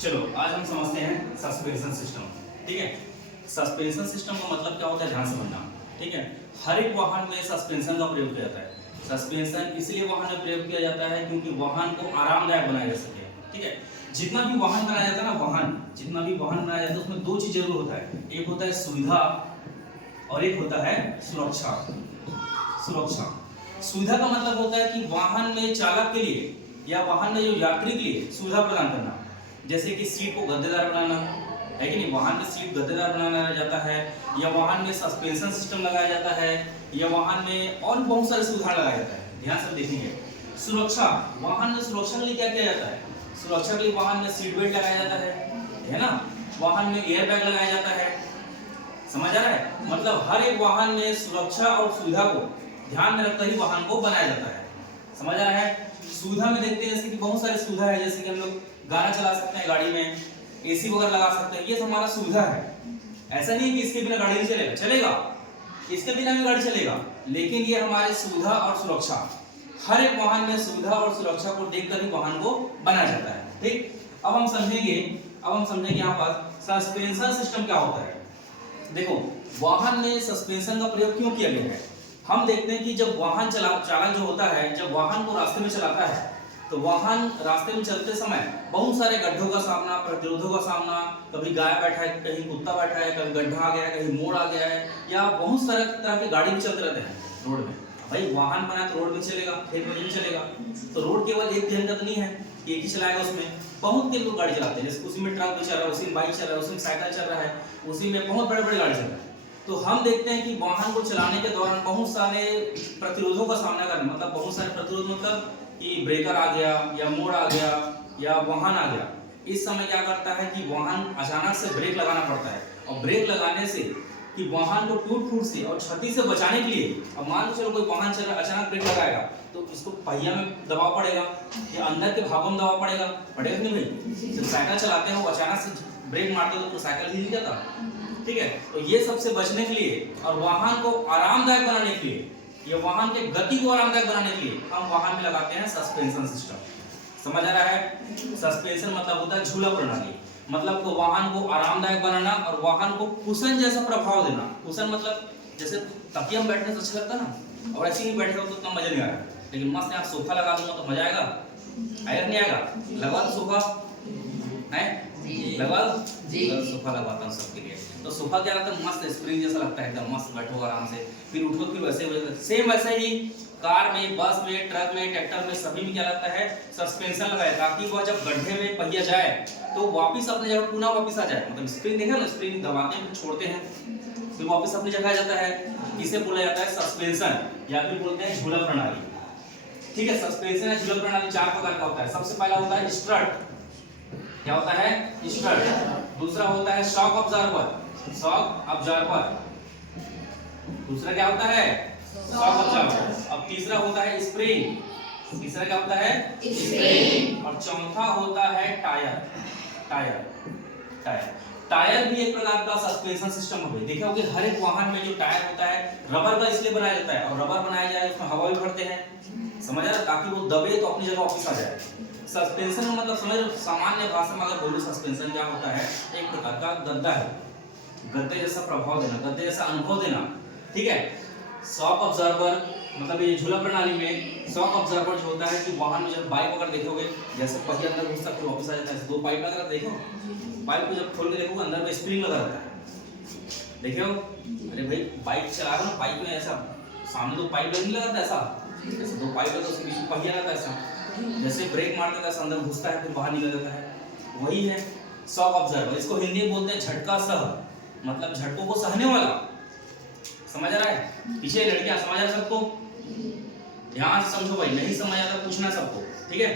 चलो आज हम समझते हैं सस्पेंशन सिस्टम। ठीक है, सस्पेंशन सिस्टम का मतलब क्या होता है, ध्यान से समझना। ठीक है, हर एक वाहन में सस्पेंशन का प्रयोग किया जाता है। सस्पेंशन इसलिए वाहन में प्रयोग किया जाता है क्योंकि वाहन को आरामदायक बनाया जा सके। ठीक है, जितना भी वाहन बनाया जाता है ना, जितना भी वाहन बनाया जाता है उसमें दो चीज जरूर होता है, एक होता है सुविधा और एक होता है सुरक्षा। सुविधा का मतलब होता है कि वाहन में चालक के लिए या वाहन में जो यात्री के लिए सुविधा प्रदान करना, जैसे कि सीट को गद्देदार बनाना है कि नहीं, वाहन में सीट गद्देदार बनाया जाता है, या वाहन में सस्पेंशन सिस्टम लगाया जाता है, या वाहन में और बहुत सारे सुविधा लगाया जाता है। ध्यान से देखेंगे। सुरक्षा, वाहन में सुरक्षा के लिए क्या किया जाता है, सुरक्षा के लिए वाहन में सीट बेल्ट लगाया जाता है ना, वाहन में एयर बैग लगाया जाता है। समझ आ रहा है, मतलब हर एक वाहन में सुरक्षा और सुविधा को ध्यान में रखकर ही वाहन को बनाया जाता है। समझ आ रहा है। सुविधा में देखते हैं जैसे कि बहुत सारी सुविधा है, जैसे कि हम लोग गाना चला सकते हैं गाड़ी में, एसी वगैरह लगा सकते हैं, ये सब हमारा सुविधा है। ऐसा नहीं है कि इसके बिना गाड़ी नहीं चलेगा, इसके बिना भी गाड़ी चलेगा, लेकिन ये हमारे सुविधा और सुरक्षा, हर एक वाहन में सुविधा और सुरक्षा को देखकर ही वाहन को बनाया जाता है। ठीक, अब हम समझेंगे यहाँ पर सस्पेंशन सिस्टम क्या होता है। देखो, वाहन में सस्पेंशन का प्रयोग क्यों किया गया है। हम देखते हैं कि जब वाहन चालक जो होता है, जब वाहन को रास्ते में चलाता है, तो वाहन रास्ते में चलते समय बहुत सारे गड्ढों का सामना, प्रतिरोधों का सामना, कभी गाय बैठा है, कहीं कुत्ता बैठा है, कभी गड्ढा आ गया है, कहीं मोड़ आ गया है, या बहुत सारे तरह के गाड़ी भी चलते रहते हैं रोड में। भाई वाहन बना तो रोड में चलेगा, खेत में नहीं चलेगा। तो रोड केवल एक जन का तो नहीं है कि एक ही चलाएगा, उसमें बहुत के लोग गाड़ी चलाते हैं, जैसे उसी में ट्रक भी चल रहा है, उसी में बाइक चल रहा है, उसी में साइकिल चल रहा है, उसी में बहुत बड़े बड़े गाड़ी चल रहा है। तो हम देखते हैं कि वाहन को चलाने के दौरान बहुत सारे प्रतिरोधों का सामना करना, मतलब बहुत सारे प्रतिरोध, मतलब कि ब्रेकर आ गया या मोड़ आ गया या वाहन आ गया। इस समय क्या करता है कि वाहन अचानक से ब्रेक लगाना पड़ता है, और ब्रेक लगाने से कि वाहन को टूट से और क्षति से बचाने के लिए, अब मान लो चलो कोई वाहन चल रहा है, अचानक ब्रेक लगाएगा तो इसको पहिया में दबाव पड़ेगा या अंदर के भागों में दबाव पड़ेगा नहीं भाई। जब साइकिल चलाते हो अचानक से ब्रेक मारते हो तो साइकिल हिल जाता। ठीक है, तो ये सबसे बचने के लिए और वाहन को आरामदायक बनाने के लिए, ये वाहन के गति को आरामदायक बनाने के लिए हम वाहन में लगाते हैं सस्पेंशन सिस्टम। समझ आ रहा है। सस्पेंशन मतलब होता है झूला प्रणाली, मतलब को वाहन को आरामदायक बनाना और वाहन को कुशन जैसा प्रभाव देना। कुशन मतलब जैसे तकिया में बैठने से अच्छा लगता है ना, और ऐसे ही बैठे हो तो उतना मजा नहीं आ रहा, लेकिन मस्त यहाँ सोफा लगा दूंगा तो मजा आएगा नहीं आएगा। लगवा दो सोफा है, लगवा दो सोफा लगवाता हूँ सबके लिए। तो सोफा क्या लगता है, मस्त स्प्रिंग जैसा लगता है, एकदम मस्त बैठो आराम से, फिर उठो, फिर वैसे सेम वैसे ही कार में, बस में, ट्रक में, ट्रैक्टर में, सभी में क्या लगता है, सस्पेंशन लगाए, ताकि वह जब गड्ढे में पहिया जाए तो वापस अपनी जगह पुनः वापस आ जाए। मतलब स्प्रिंग देखा ना, स्प्रिंग दबाते हैं फिर छोड़ते हैं, फिर वापस अपनी जगह आ जाता है। इसे बोला जाता है सस्पेंशन, या फिर बोलते हैं झूला प्रणाली। ठीक है, सस्पेंशन या झूला प्रणाली चार प्रकार का होता है। सबसे पहला होता है स्ट्रट, क्या होता है स्ट्रट। दूसरा होता है शॉक ऑब्जर्वर, दूसरा क्या होता है शॉक ऑब्जर्वर। अब तीसरा होता है स्प्रिंग, तीसरा क्या होता है स्प्रिंग। और चौथा होता है टायर। टायर भी एक प्रकार का सस्पेंशन सिस्टम है। देखे होंगे हर एक वाहन में जो टायर होता है रबर का इसलिए बनाया जाता है, और रबर बनाया जाए उसमें हवा भी भरते हैं, समझ आ रहा है, ताकि वो दबे तो अपनी जगह वापस आ जाए। सस्पेंशन का मतलब समझ, सामान्य भाषा में अगर बोलूं सस्पेंशन क्या होता है, एक प्रकार का गद्दा है, गद्दे जैसा प्रभाव देना, गद्दे जैसा अनुभव देना। ठीक है, शॉक ऑब्जर्वर मतलब ये झूला प्रणाली में शॉक ऑब्जर्वर जो होता है कि वाहन में जब बाइक वगैरह देखोगे, जैसे पहिया अंदर घुसता फिर वापस आ जाता है, दो पाइप लगा रहता है, देखो पाइप को जब खोल के देखोगे अंदर में स्प्रिंग लगा रहता है। देखो अरे भाई बाइक चला रहा हूं, बाइक में ऐसा सामने दो पाइप नहीं लगा था, ऐसा जैसे दो पाइप लगा उसके बीच में पहिया रहता है, ऐसा जैसे ब्रेक मारता है अंदर घुसता है फिर बाहर निकल जाता है, वही है शॉक ऑब्जर्वर। इसको हिंदी में बोलते हैं झटका सह, मतलब झटकों को सहने वाला। समझ आ रहा है। पीछे लड़कियां समझ आ रहा सबको, ध्यान से समझो भाई, नहीं समझ आता पूछना सबको। ठीक है,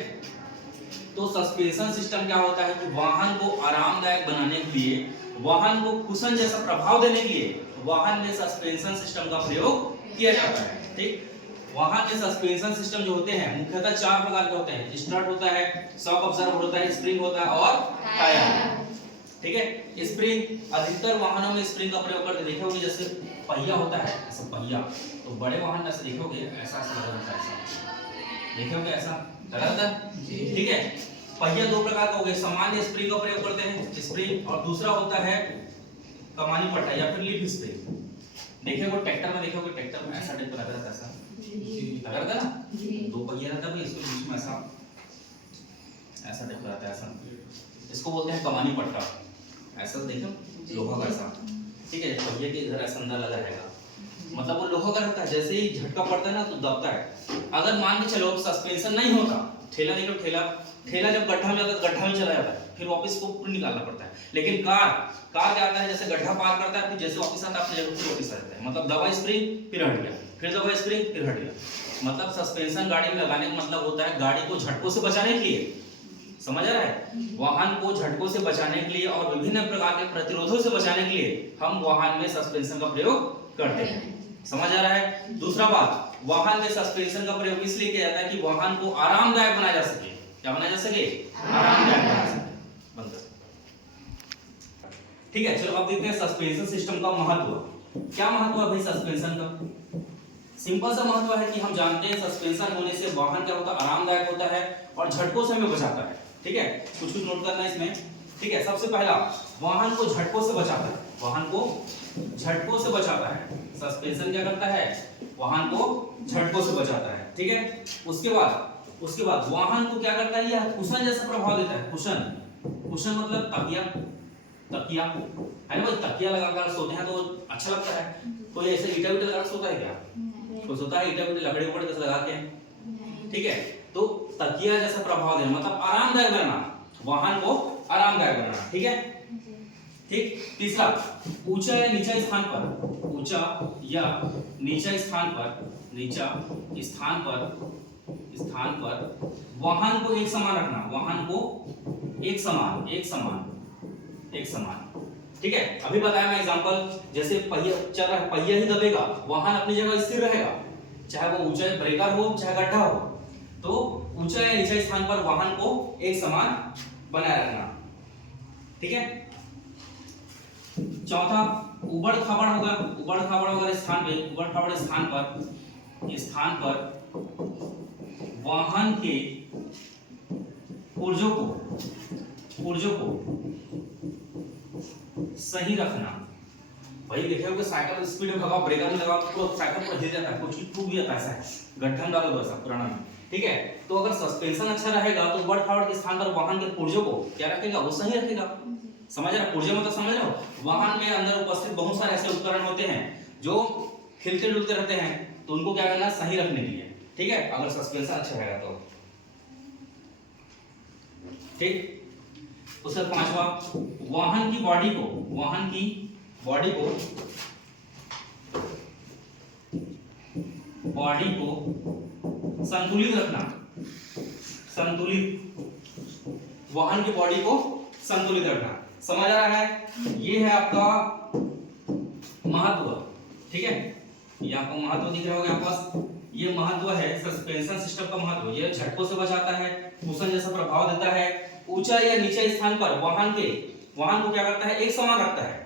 तो सस्पेंशन सिस्टम क्या होता है कि वाहन को आरामदायक बनाने के लिए, वाहन को कुशन जैसा प्रभाव देने के लिए वाहन में सस्पेंशन सिस्टम का प्रयोग किया जाता है। ठीक, वाहन के सस्पेंशन सिस्टम जो होते हैं मुख्यतः चार प्रकार के होते हैं। स्ट्रट होता है, शॉक ऑब्जर्वर होता है, स्प्रिंग होता है और टायर। ठीक है, स्प्रिंग अधिकतर वाहनों में स्प्रिंग का प्रयोग करते देखे होंगे, जैसे पहिया होता है ऐसा पहिया, तो बड़े वाहन ऐसे देखोगे ऐसा लगा होता है, ऐसा देखे होंगे ऐसा लगा होता है। ठीक है, पहिया दो प्रकार का हो गया, सामान्य स्प्रिंग का प्रयोग करते हैं स्प्रिंग, और दूसरा होता है कमानी पट्टा या फिर लीफ स्प्रिंग। देखिए वो ट्रैक्टर में देखोगे, ट्रैक्टर में ऐसा टाइप लगा रहता है, ऐसा लगा रहता है ना, दो पहिया रहता है, इसको बीच में ऐसा ऐसा टाइप रहता है, ऐसा, इसको बोलते हैं कमानी पट्टा। ऐसा देखो लोहा का ऐसा, ठीक है, पहिए के इधर ऐसा अंदर लगा रहेगा, मतलब वो लोहा का रहता है, जैसे ही झटका पड़ता है ना तो दबता है। अगर मान के चलो सस्पेंशन नहीं होता, ठेला देखो, ठेला जब गड्ढा में जाता है तो गड्ढा में चला जाता है, फिर वापस को पूरा निकालना पड़ता है। लेकिन कार क्या आता है, जैसे गड्ढा पार करता है, फिर जैसे वापस आता है अपनी जगह, फिर वापस आ जाता है, मतलब दबा स्प्रिंग फिर हट गया, फिर दबा स्प्रिंग फिर हट गया। मतलब सस्पेंशन गाड़ी में लगाने का मतलब होता है गाड़ी को झटकों से बचाने के लिए, समझ आ रहा है, वाहन को झटकों से बचाने के लिए और विभिन्न प्रकार के प्रतिरोधों से बचाने के लिए हम वाहन में सस्पेंशन का प्रयोग करते हैं, समझ आ रहा है। दूसरा बात, वाहन में सस्पेंशन का प्रयोग इसलिए किया जाता है कि वाहन को आरामदायक बनाया जा सके। क्या बनाया जा सके? आरामदायक बनाया जा सके। बंद कर। ठीक है, चलो अब देखते हैं सस्पेंशन सिस्टम का महत्व। क्या महत्व है भाई सस्पेंशन का? सिंपल सा महत्व है कि हम जानते हैं सस्पेंशन होने से वाहन क्या होता है, आरामदायक होता है और झटकों से हमें बचाता है। ठीक है, कुछ नोट करना है इसमें। ठीक है, सबसे पहला वाहन को झटकों से बचाता है, वाहन को झटकों से बचाता है। सस्पेंशन क्या करता है? वाहन को झटकों से बचाता है। ठीक है, उसके बाद वाहन को क्या करता है, यह कुशन जैसा प्रभाव देता है। कुशन मतलब तकिया है ना भाई, तकिया लगाकर सोते हैं तो अच्छा लगता है। कोई ऐसे ईटा विटा लगा सोता है क्या? कोई सोता है ईटा विटा लकड़ी वकड़ी लगा के? ठीक है, तो तकिया जैसा प्रभाव देना मतलब आरामदायक बनाना, वाहन को आरामदायक बनाना। ठीक है, ठीक। तीसरा, ऊंचा या नीचा स्थान पर, ऊंचा या नीचा स्थान पर वाहन को एक समान रखना, वाहन को एक समान। ठीक है, अभी बताया मैं एग्जांपल, जैसे पहिया चल रहा है, पहिया ही दबेगा, वाहन अपनी जगह स्थिर रहेगा, चाहे वो ऊंचा ब्रेकर हो चाहे गड्ढा हो। तो ऊंचा या नीचा स्थान पर वाहन को एक समान बनाए रखना। ठीक है, चौथा, उबड़ खाबड़ होगा स्थान पर वाहन के पुर्जों को सही रखना। भाई देखिए कि साइकिल स्पीड में भगा, ब्रेकर में लगा तो साइकिल पर हिल जाता है, कुछ टूट भी जाता है, ऐसा है गड्ढा में डालो तो ऐसा पुराना में। ठीक है, तो अगर सस्पेंशन अच्छा रहेगा तो उबड़ खाबड़ के स्थान पर वाहन के पुर्जों को क्या रखेगा, वो सही रखेगा। समझ रहे हो? पुर्जे मतलब समझ रहे हो, वाहन में अंदर उपस्थित बहुत सारे ऐसे उपकरण होते हैं जो हिलते डुलते रहते हैं, तो उनको क्या करना, सही रखने के लिए। ठीक है, अगर सस्पेंशन अच्छा रहेगा तो। ठीक, उसका पांचवा, वाहन की बॉडी को संतुलित रखना, वाहन की बॉडी को संतुलित रखना। समझ आ रहा है? ये है आपका महत्व। ठीक है, ये आपको महत्व दिख रहा होगा आपके पास, ये महत्व है सस्पेंशन सिस्टम का महत्व। ये झटकों से बचाता है, कुशन जैसा प्रभाव देता है, ऊंचा या नीचे स्थान पर वाहन को क्या करता है, एक समान रखता है।